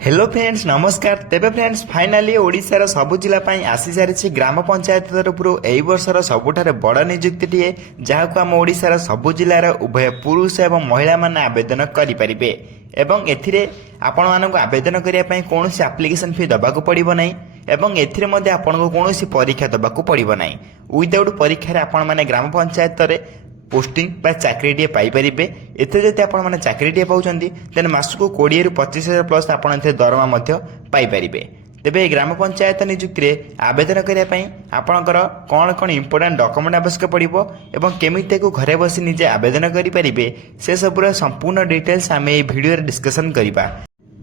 Hello friends नमस्कार। तेबे friends finally ओडिशार सबु जिला पई आसी सारिछि ग्राम पंचायत तरफरु एई वर्षर सबुठारे बड़ नियुक्तिटिए जहाको आम ओडिशार सबु जिलार उभय पुरुष एवं महिला माने आवेदन करि परिबे एवं एथिरे आपण मानक आवेदन करिया पई कोनोसी एप्लिकेशन फी दबाको पड़िबो नै एवं एथिरे मध्ये आपनको कोनोसी परीक्षा दबाको पड़िबो नै। विदाउट परीक्षा रे आपण माने ग्राम पंचायत रे पोस्टिंग बा चाकरीटे पाइपर एथे जब आप चाकरीटे पाँच देन मासक 20 ରୁ 25,000 प्लस आप दरमा पाइपर। तेबे ग्राम पंचायत नियुक्ति में आवेदन करने आपणकर कौन कौन इंपोर्टाट डॉक्यूमेंट आवश्यक पड़ो और केमिति को घरे बसी निजे आवेदन करेंगे से सबूर संपूर्ण डिटेल्स आम ये भिडियो डिस्कसन करवा।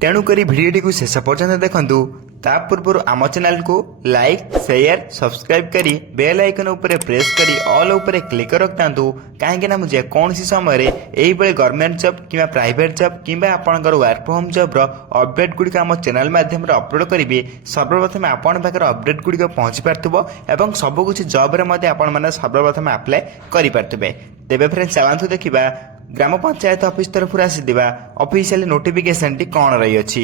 तेणुक भिडियोटी को शेष पर्यंत देखु। ता पूर्व आम चैनल को लाइक शेयर सब्सक्राइब करी बेल आइकन उपरे प्रेस करी ऑल उपरे क्लिक रखता कहीं मुझे कौन सी समय यही गवर्नमेंट जॉब कि प्राइवेट जॉब कि आपंकर work from home job update गुड़िक आम चैनल माध्यम अपलोड करी सर्वप्रथम आपण पाखे अपडेट गुड़िक पहुंची पार्थ्व और सबकुछ जॉब मैंने सर्वप्रथम आप्लाय करें। तेबे फ्रेंड्स चलतु देखा ग्राम पंचायत ऑफिस तरफ आसीथिबा ऑफिशियल नोटिफिकेशन टी कौन रही अछि।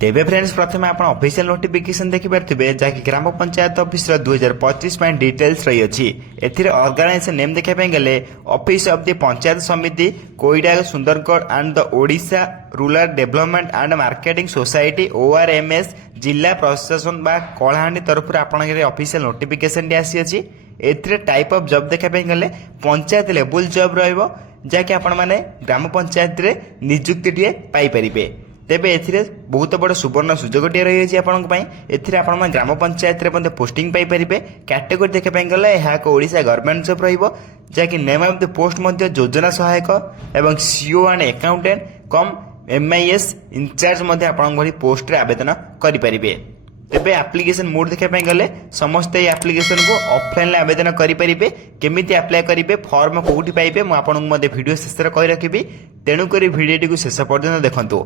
तेबे फ्रेंड्स प्रथम आप ऑफिशियल नोटिफिकेशन देखि पारथिबे जाकि ग्राम पंचायत ऑफिस 2025 पॉइंट डिटेल्स रही अछि। एथिरे ऑर्गेनाइजेशन नेम देखा पे गले office of the panchayat samiti Koida Sundargarh and the Odisha rural development and marketing society ORMS जिला प्रशासन बा कलाहांडी तरफ आपन ऑफिशियल नोटिफिकेशन टी आसी अछि। एथिरे टाइप ऑफ जॉब देखा पे गले पंचायत लेवल जॉब रहइबो जाकि आपण माने ग्राम पंचायत रे नियुक्ति टिए पाई परिबे। तेबे एथिरे बहुत बड़ सुवर्ण सुजोगटिए रही आपन ग्राम पंचायत रे पोस्टिंग पाई परिबे। कैटेगरी देखा पे गले यह एक ओडिशा गवर्नमेंट जॉब रहिबो जाकि नेम ऑफ द पोस्ट मध्ये योजना सहायक एवं CO and accountant cum MIS incharge मध्ये आपन भली पोस्ट रे आवेदन करि परिबे। तेबे एप्लिकेशन मोड देखा पे गले समस्त एप्लिकेशन को ऑफलाइन आवेदन करेंगे। केमिति अप्लाई करेंगे फॉर्म कौटी पाइबे मु आपन वीडियो शेष में कही रखी। तेणुक भिडियोटी को शेष पर्यंत देखु।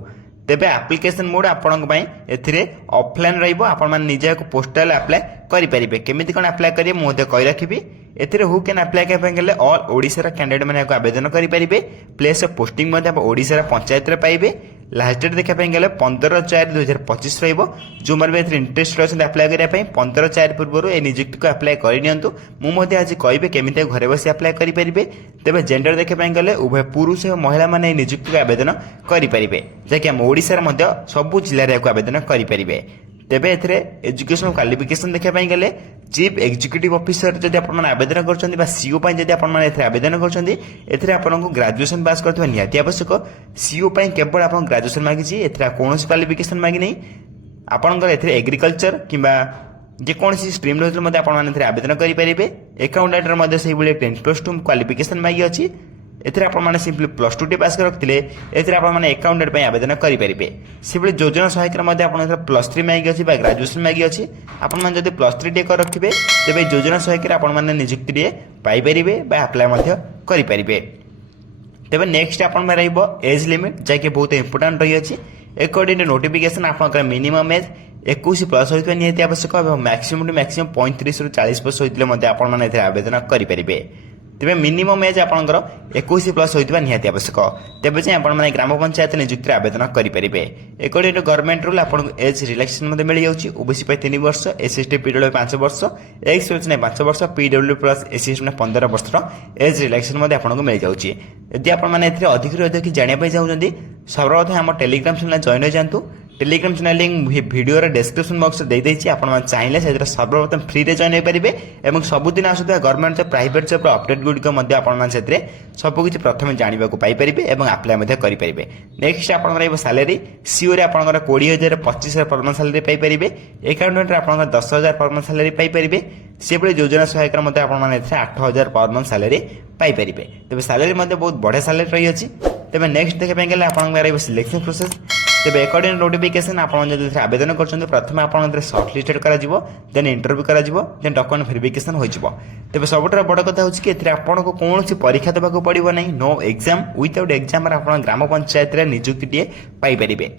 तेबे एप्लिकेशन मोड आपण एथिरे ऑफलाइन रहिबो आपण निजे को पोस्टल अप्लाई करेंगे। केमिति कोन अप्लाई करिए मु कही रखी। एथिरे हु कैन अप्लाई करने ऑल ओडिशा कैंडिडेट मैंने आवेदन करेंगे। Place of posting Odisha panchayat रे पाइबे। लास्ट डेट देखा गले 15/4/2025 रहिबो। जो मारे इंटरेस्ट रही अप्लाई करने 15/4 पूर्व ए नियुक्ति को अप्लाई करनियंतु। मुझे आज कहबे केमिति घरे बसी अप्लाई करेंगे। तेबे जेंडर देखा गले उभय पुरुष और महिला माने नियुक्ति को आवेदन करेंगे जैकि आम ओडिशा सबु जिले को आवेदन करेंगे। तेबे एथिरे एजुकेशन क्वालिफिकेशन देखा गले चीफ एग्जीक्यूटिव ऑफिसर जदि आपण आवेदन कर सीओ जदि आपण आवेदन कर ग्रेजुएशन पास करथिबा निहाती आवश्यक। सीओ केवल आप ग्रेजुएशन मागी कौन क्वालिफिकेशन मागी नहीं। आपंकर एग्रीकल्चर किंबा जेकोसी स्ट्रीम रही आवेदन करेंगे। अकाउंटेंट से 10+2 क्वालिफिकेशन मागी अच्छी। एथिरे आपण माने सिंपली +2 टे पास कर रखथिले एथिरे आपण माने अकाउंटेंट पय आवेदन करि परिबे। सिबले योजना सहायक मध्ये आपण +3 मागी अछि बा ग्रेजुएशन मागी अछि। आपण माने जदि +3 टे कर रखिबे तेबे योजना सहायक रे आपण माने नियुक्ति रे पाई परिबे बा अप्लाई मध्ये करि परिबे। तेबे नेक्स्ट आपण में रहइबो एज लिमिट जाके बहुत इंपोर्टेंट रही अछि। अकॉर्डिंग टू नोटिफिकेशन आपनकर मिनिमम एज 21 प्लस होइतबा निहाती आवश्यक और मैक्सिमम टू मैक्सिमम 35 ରୁ 40 वर्ष होइतले मध्ये आपण माने एथिरे आवेदन करि परिबे। तेबे मिनिमम एज आपनकर 21 प्लस होइतबा निहाती आवश्यक। तेबे जे आपण माने ग्राम पंचायत नियुक्ति आवेदन करि परिबे। अकॉर्डिंग टू गवर्नमेंट रूल आपण एज रिलैक्सेशन मध्ये मिल जाउची। ओबीसी पे 3 वर्ष, एससी पीडब्ल्यू 5 वर्ष, एक्स ने 5 वर्ष, पीडब्ल्यू प्लस एससी ने 15 वर्ष एज रिलैक्सेशन मध्ये आपनको मिल जाउची। यदि आपण माने एथिरे अधिक अधिक जानिया पय चाहुचंदी सर्वप्रथम हम टेलीग्राम चैनल जॉइन हो जांतु। Telegram channel link video description box दे देछि। आपण चाहिए से सर्वप्रथम फ्री रे जॉइन हो परिबे एवं सबुदिन आसुवा government job private job update गुडिक मध्ये आपण सबकि प्रथम जानवा पाई परिबे एवं अप्लाई मध्ये करि परिबे। नेक्स्ट आपण रहइबो सैलरी। सीओ रे आपण 20,000 25,000 परमानेंट सैलरी पाई परिबे। अकाउंटेंट रे आपण 10,000 परमानेंट सैलरी पाई परिबे। सेबळे योजना सहायक मध्ये आपण 8,000 परमानेंट सैलरी पाई परिबे। तबे सैलरी मध्ये बहुत बढ़िया सैलरी रही अछि। तबे नेक्स्ट देखा गले आपण रहइबो सिलेक्शन प्रोसेस। तेबे अकॉर्डिंग नोटिफिकेशन आपण जदि आवेदन करछन प्रथम आपण शॉर्ट लिस्टेड करा जिवो देन इंटरव्यू करा जिवो देन डॉक्यूमेंट वेरिफिकेशन होई जिवो। तेबे सबटर बड़ कथा होछि कि एथिरे आपण को कोनोसी परीक्षा देबाको पड़िबो नै। नो एग्जाम विदाउट एग्जाम रे आपण ग्राम पंचायत रे नियुक्ति टिए पाई परिबे।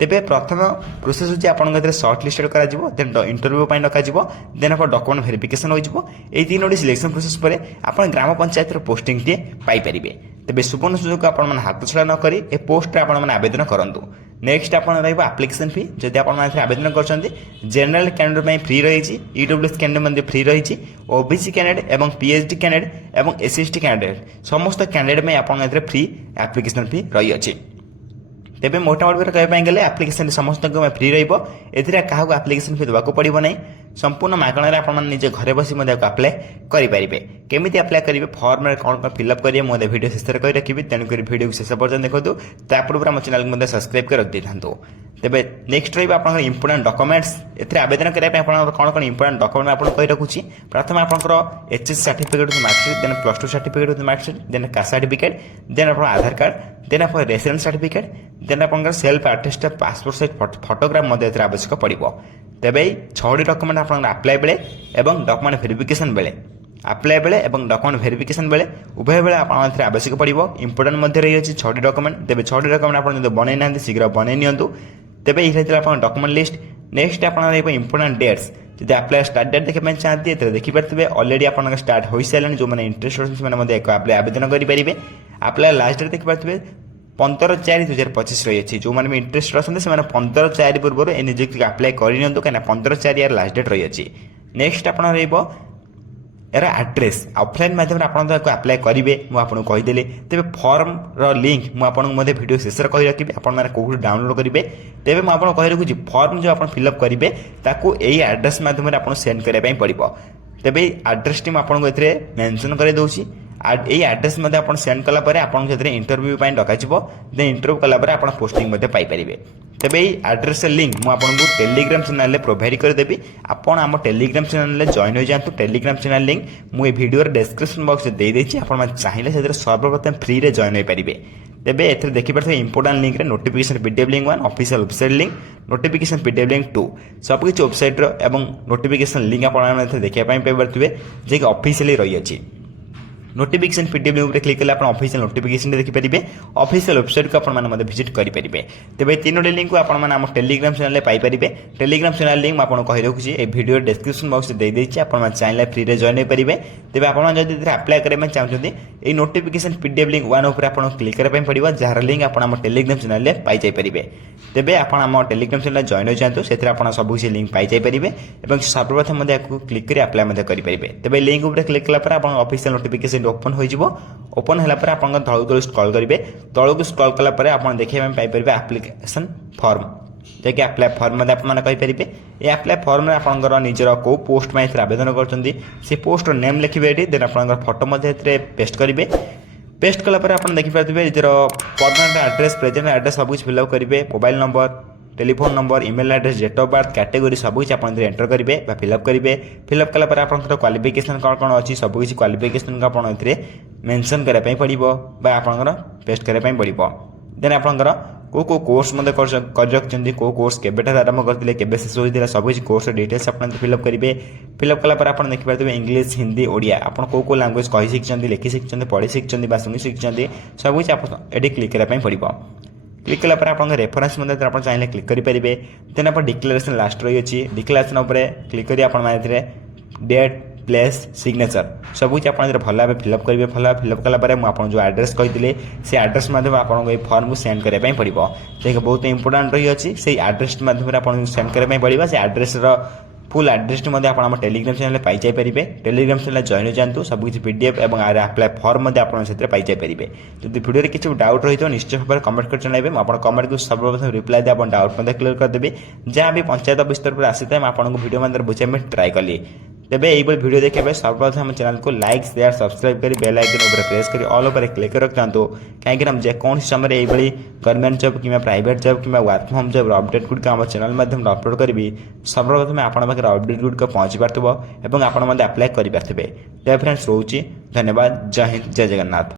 तेबे प्रथम प्रोसेस होछि आपण गथरे शॉर्ट लिस्टेड करा जिवो देन इंटरव्यू पय डका जिवो देन आपण डॉक्यूमेंट वेरिफिकेशन होई जिवो। एई तीनोटी सिलेक्शन प्रोसेस परे आपण ग्राम पंचायत रे पोस्टिंग टिए पाई परिबे। तेबे सुवर्ण सुजोग आपण मन हाथ छड़ा न करी ए पोस्ट रे आपण मन आवेदन करंतु। नेक्स्ट आप आप्लिकेसन फी जदि आप आवेदन कर जनरल कैंडिडेट फ्री रही ईडब्ल्यूएस कैंडिडेट फ्री रही ओबीसी कैंडिडेट और पीएचडी कैंडिडेट और एसएसटी कैंडिडेट समस्त कैंडिडेट में आप फ्री एप्लिकेशन फी रही अच्छी तेज मोटामोटी कहवाई गले आप्लिकेसन समस्त फ्री रहा आप्लिकेसन फी देवाक पड़ो ना संपूर्ण मागणार आपजे घरे बस आप्लाय करेंगे केमी आप्लाय करेंगे फर्म में कौन कौन फिलअप करेंगे मुझे वीडियो शेष कर रखी तेणुक वीडियो शेष पर्यटन देखो तापूर्व आम चैनल को सब्सक्राइब कर रखी था तेज नेक्स्ट रही आप इंपोर्टाट डॉक्यूमेंट्स ए आवेदन करने कौन कौन इंपोर्टाट डॉक्यूमेंट आपको कही रखुच्छी प्रथम आप HS certificate marksheet then +2 certificate marksheet then caste certificate then आप आधार कार्ड देन आप रेसिडेंस सर्टिफिकेट देन आप self attested passport size photograph आवश्यक पड़ो तेज 6टी डॉक्यूमेंट आप आप्लाय बेले और डॉक्यूमेंट वेरिफिकेशन बेले आप्लाय बेले और डॉक्यूमेंट वेरिफिकेशन बेले उभय बेले आप आवश्यक पड़ो इंपोर्टाट मध्य रही है 6टी डॉक्यूमेंट तेज 6टी डॉक्यूमेंट आप बनई ना शीघ्र बनई नियंतु तेज ये आप डॉक्यूमेंट लिस्ट नेक्स्ट आप इंपोर्टाट डेट्स जब आप्लाय स्टार्ट डेट देखा चाहती है देखिपारे अलरेडी आप स्टार्ट हो सारे जो मैंने इंटरेस्ट अच्छे आवेदन करेंगे आप्लाय लास्ट डेट देखिपारे 15/4/2025 रही है जो मैंने इंटरेस्ट अच्छे से 15/4 पूर्व ए निजुक्ति आप्लाय करें कहीं 15/4 यार लास्ट डेट रही है नेक्स्ट आप यार एड्रेस ऑफलाइन माध्यम आप आप्लाय करेंगे मुझे कहीदेली तेज फर्म लिंक मुझे वीडियो शेष कही रखी आपड़ी डाउनलोड करेंगे तेज मुझे कही रखुच्छी फर्म जो आप फिलअप करेंगे ताकू यही एड्रेस मध्यम आप सेंड करने पड़ो तेज एड्रेस टी मुझे मेंशन कर दूसरी यही एड्रेस आप सेंड कलापर आपको इंटरव्यू डक देन इंटरव्यू कलापर आप पोस्टिंग पाइपर तेज यही एड्रेस लिंक मुझे टेलीग्राम चैनल प्रोवाइड करदेवी आपड़ आम टेलीग्राम चैनल जॉइन हो जातु टेलीग्राम चैनल लिंक मुझे वीडियो डिस्क्रिप्शन बॉक्स दे देती आप चाहिए से सर्वप्रथम फ्री रे जॉइन हो पारे तेज ए देखिए important link notification PDF link 1 official website link notification PDF link 2 सबकि वेबसाइट नोटिफिकेशन लिंक आप देखा पाइबे जे ऑफिशियली रही है नोटिफिकेशन पीडीएफ लिंक क्लिक कले ऑफिशियल नोटिफिकेशन देखिपारे ऑफिशियल वेबसाइट को आपने विजिट करेंगे तेज 3टी लिंक को आप टेलीग्राम चैनल पाइपर टेलीग्राम चैनल लिंक मुझे कही रखुच्छी ये वीडियो डिस्क्रिप्शन बॉक्स दे देती आप चाहिए फ्री रे जॉइन हो पारे तेज आप आप्लाय करने चाहते ये नोटिफिकेशन पीडीएफ लिंक 1 उपर आप क्लिक करने पड़ो जार लिंक आप टेलीग्राम चैनल पाई पारे तेज आप टेलीग्राम चैनल जॉइन हो जातु से सब किसी लिंक पाई पारे और सर्वप्रथम क्लिक कर आप्लाय करेंगे तेज लिंक उपर क्लिक कलापर आप ऑफिशियल नोटिफिकेशन ओपन हो ओपन है आप तौक स्क्रॉल करेंगे तौक स्क्रॉल कलापर आप देखा पाइपर एप्लिकेशन फॉर्म जैसे आप्लाय फॉर्म आपरे ये आप्लाय फॉर्म में आपंकर निजर कौ पोस्ट में आवेदन कर पोस्ट नेम लिखे ये देन आप फोटो पेस्ट करेंगे पेस्ट कलापर आप देखिपारे निजर परमानेंट एड्रेस प्रेजेंट एड्रेस सब कुछ फिलअप करेंगे mobile number telephone number email address date of birth category सब कुछ आप एंटर करेंगे फिलअप करेंगे फिलअप कलापर आप क्वालिफिकेशन कौन कौन अच्छी सब किसी क्वालिफिकेशन को आप मेंशन करने पड़ो आपंकर पेस्ट करने पड़ो देन आपंकर को कोर्स कर रखिए को कोर्स केबेठार आरंभ करते केबे शेष होता सब किसी कोर्स डिटेल्स आप फिलअप करेंगे फिलअप कलापर आप देखिपारे इंग्लीश हिंदी ओडिया आप को लैंग्वेज कही शिखिं लिखि शिखिं पढ़ी शिखिं शुणी शिखिं सब किसी आप ये क्लिक करने पड़ो क्लिक कलापर आप रेफरेंस आप चाहिए क्लिक करेंगे देन आप डिक्लेरेशन लास्ट रही है डिक्लेरेशन क्लिक कर डेट प्लेस सिग्नेचर सब कुछ आप भल भाव फिलअप करेंगे भल भाव फिलअप कलापर मुझे जो एड्रेस कही से एड्रेस मध्यम आपको फॉर्म को सेंड करने पड़ो जैसे बहुत इंपोर्टाट रही है से एड्रेस मध्यम आप सेंड करने पड़ो से एड्रेस फुल एड्रेस आप टेलीग्राम चैनल पाई पारे टेलीग्राम चैनल जॉइन हो जातु सब किसी पीडीएफ और आप्लाय फॉर्म आप पाई पारे जब वीडियो किसी डाउट रही निश्चय भाव कमेंट कर जन आप कमेंट को सर्वप्रथम रिप्लाई दे आप डाउट क्लियर करदेवी जहाँ भी पंचायत ऑफिस तरफ आसी था आपको वीडियो मध्य बुझाई ट्राए कली तेज यही वीडियो देखा सर्वप्रथम चैनल को लाइक शेयर सब्सक्राइब कर बेल आइकन प्रेस कर ऑल उपर क्लिक कर रखिंटू कहीं हम जेकोसी समय यही गवर्नमेंट जॉब कि प्राइवेट जॉब कि work from home job update गुड़िक आम चैनल माध्यम अपलोड करी सर्वप्रथम आपके अपडेट गुड़िक पहुँची पार्थ और आप आप्लाय करेंगे तेज फ्रेंड्स रोचे धन्यवाद जय हिंद जय जगन्नाथ।